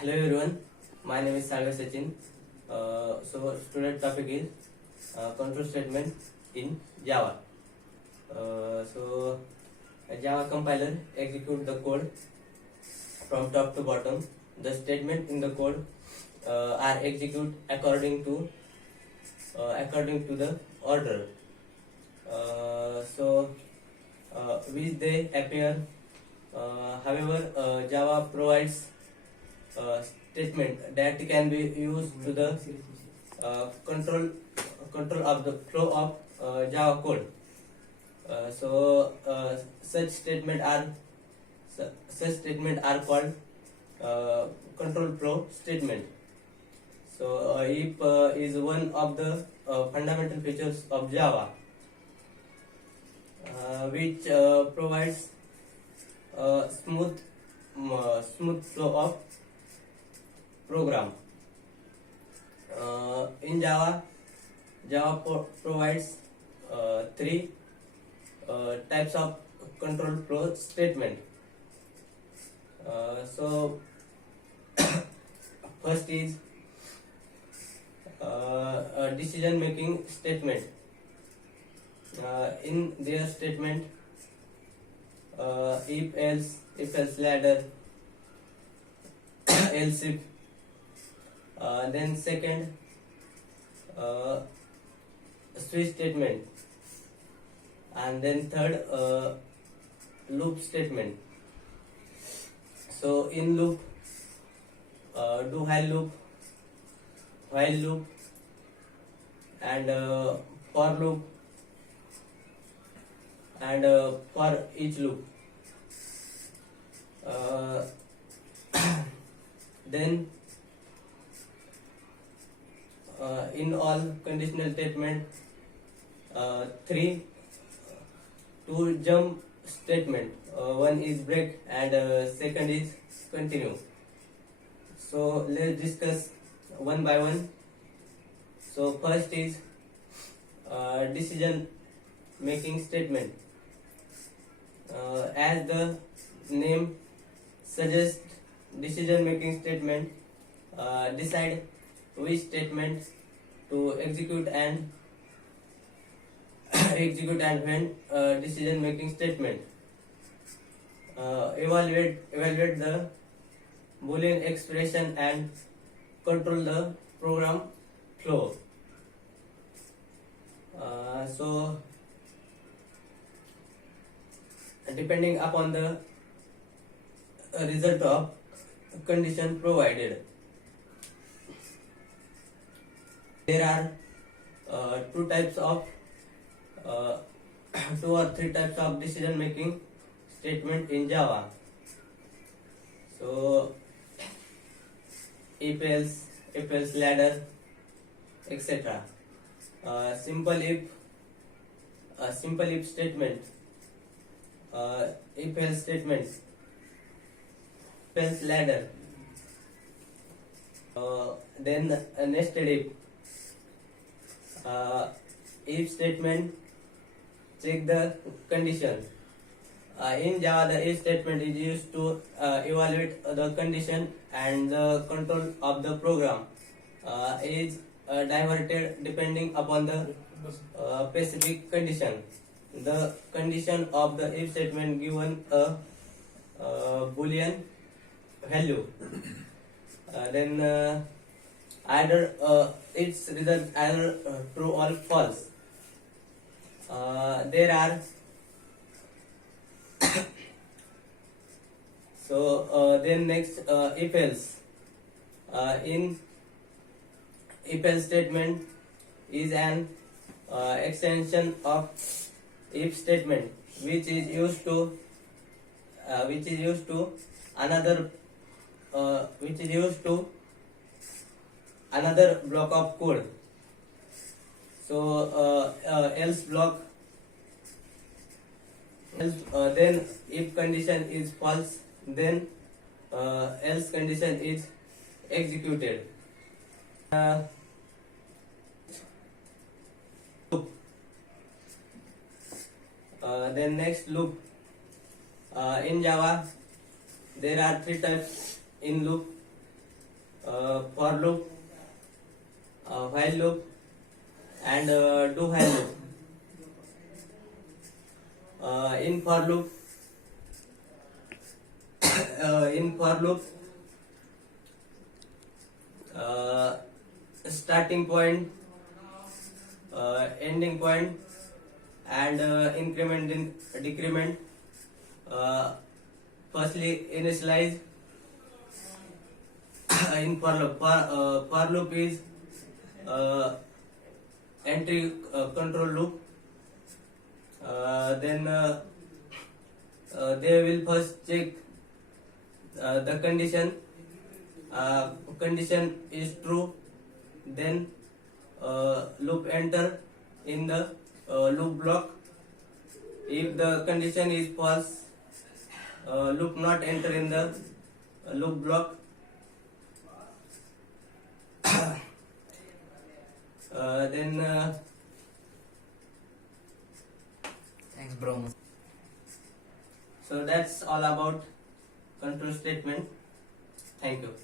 Hello everyone, my name is Salve Sachin. So student topic is control statement in Java. A Java compiler execute the code from top to bottom. The statement in the code are execute according to the order. Which they appear. However, Java provides statement that can be used to the control of the flow of Java code. Such statement are called control flow statement. If is one of the fundamental features of Java, which provides smooth flow of program. In Java provides three types of control flow statement. First is decision making statement. In their statement, if else ladder, else if. Then second, switch statement, and then third, loop statement. So in loop, do while loop, and for loop, and for each loop. Then in all conditional statement, two jump statement. One is break and second is continue. So let's discuss one by one. So first is decision making statement. As the name suggests, decision making statement decide which statement to execute and when decision making statement evaluate the Boolean expression and control the program flow. Depending upon the result of condition provided, there are two or three types of decision making statement in Java. So if else ladder, etc. Simple if statement, if else statement, if else ladder, then nested if statement check the condition. In Java, the if statement is used to evaluate the condition, and the control of the program is diverted depending upon the specific condition. The condition of the if statement given a Boolean value. Then either its result either true or false. There are then next, if else. In if else statement is an extension of if statement, which is used to another block of code. Else block. Then if condition is false, then else condition is executed. Then next, loop. In Java, there are three types in loop. for loop, while loop, and do while loop. In for loop, in for loop, starting point, ending point, and increment in decrement. Firstly, initialize. In for loop, for loop is entry control loop. Then they will first check the condition. Condition is true, then loop enter in the loop block. If the condition is false, loop not enter in the loop block. Then Thanks, bro. so that's all about control statement. Thank you.